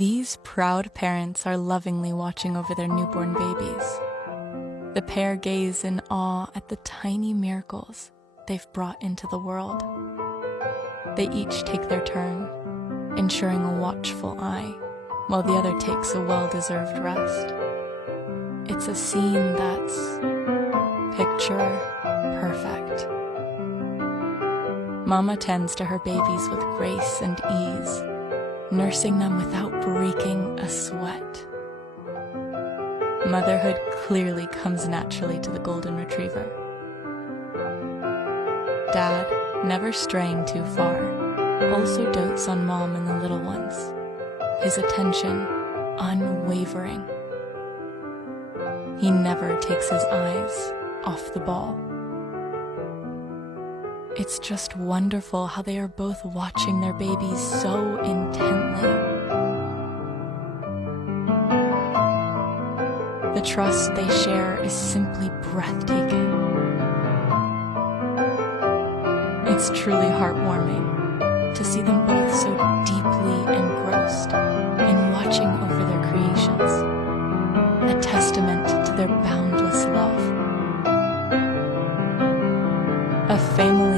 These proud parents are lovingly watching over their newborn babies. The pair gaze in awe at the tiny miracles they've brought into the world. They each take their turn, ensuring a watchful eye, while the other takes a well-deserved rest. It's a scene that's picture perfect. Mama tends to her babies with grace and ease, nursing them without breaking a sweat. Motherhood clearly comes naturally to the golden retriever. Dad, never straying too far, also dotes on Mom and the little ones, his attention unwavering. He never takes his eyes off the ball. It's just wonderful how they are both watching their babies so intently. The trust they share is simply breathtaking. It's truly heartwarming to see them both so deeply engrossed in watching over their creations, a testament to their boundless love. A family